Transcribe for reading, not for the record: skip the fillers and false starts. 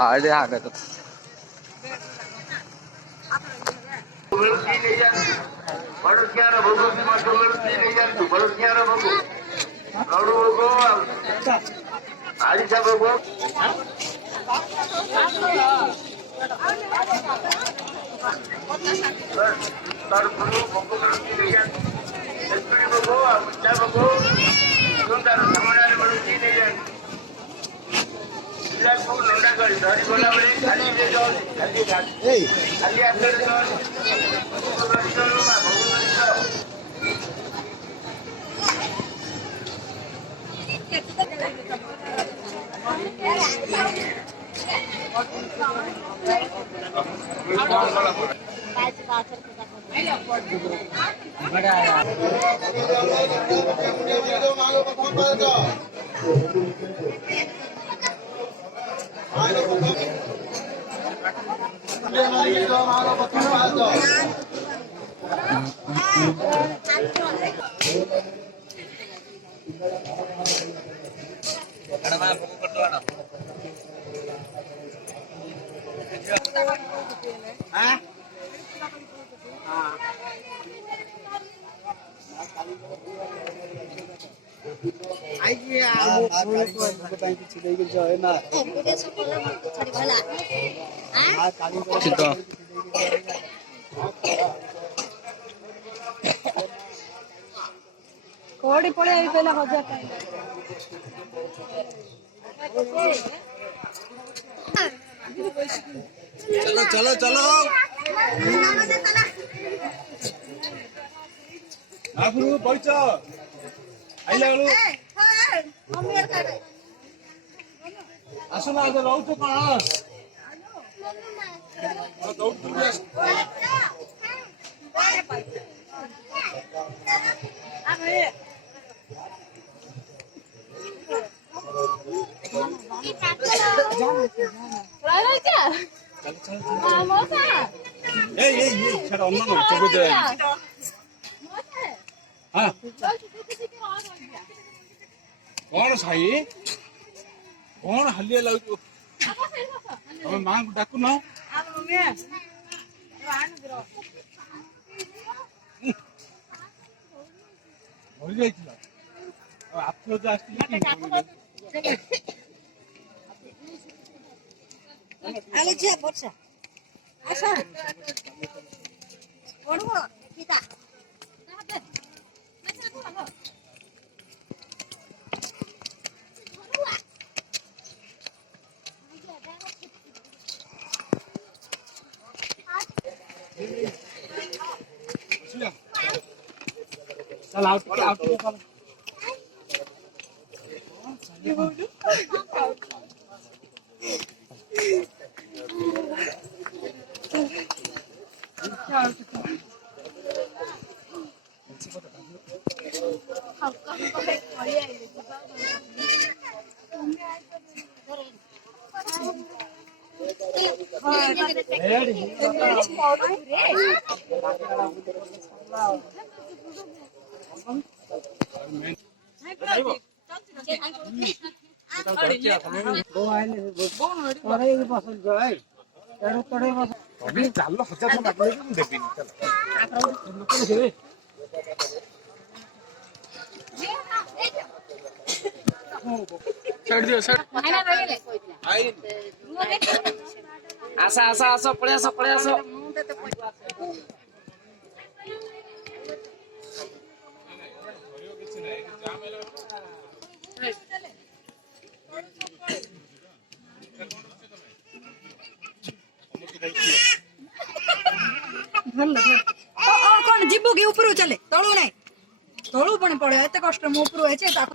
आडे आगत बड़सियार भोगो बड़सियार भोगो गौड़ भोगो आरिसा भोगो भोगो भोगो सुंदर समाधान बड़सी नहीं जाए नंदा कर धरी बोला बड़े खाली खाली आपके कोड़ी पड़े पहला हजार चलो चलो चलो आगु बैठ आइला गलु आसना आज रहउछ कहाँ दौड़ दुर्गेश छाड़ा अन्न न चोको दे हां कौन साई कौन हलिया लागु हम मां को डाकू न हो जाइछला आप तो आस्ती आले छिया वर्षा आशा पढ्नु किता चल आउट चल चाल हजार देवी आसा आसा आसा पड़े आसा कौन जीवो कि ऊपर चले तलू नहीं तलू पड़े एत कष्ट मु ऊपर